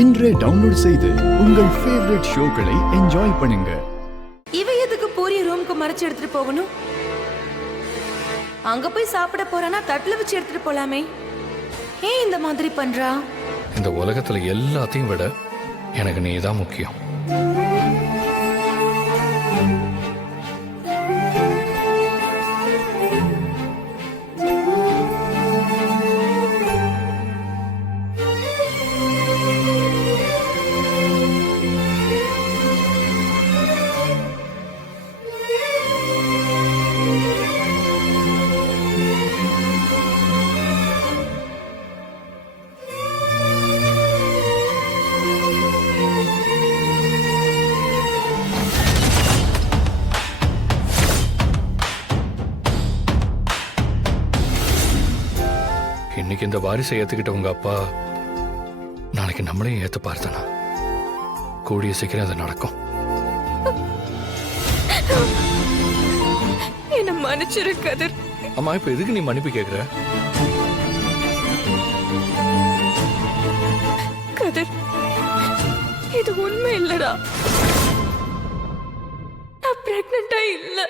இன்றே டவுன்லோட் செய்து உங்கள் ஃபேவரட் ஷோக்களை என்ஜாய் பண்ணுங்க. இவ எதுக்கு பூரிய ரூமுக்கு மறைச்சு எடுத்துட்டு போகணும்? அங்க போய் சாப்பிட போறானா தட்டுல வச்சு எடுத்துட்டு போலாமே. ஏன் இந்த மாதிரி பண்றா? இந்த உலகத்துல எல்லாத்தையும் விட எனக்கு நீ தான் முக்கியம். இன்னைக்கு இந்த வாரிசை ஏத்துக்கிட்ட உங்க அப்பா நாளைக்கு நம்மளையும் ஏத்து பார்த்தானா? கூடிய சீக்கிரம் அது நடக்கும். என்ன மன்னிச்சிரு கதிர். அம்மா, இப்ப எதுக்கு நீ மன்னிப்பு கேக்குற? கதிர், இது உண்மை இல்லடா. நான் பிரெக்னண்டா இல்ல.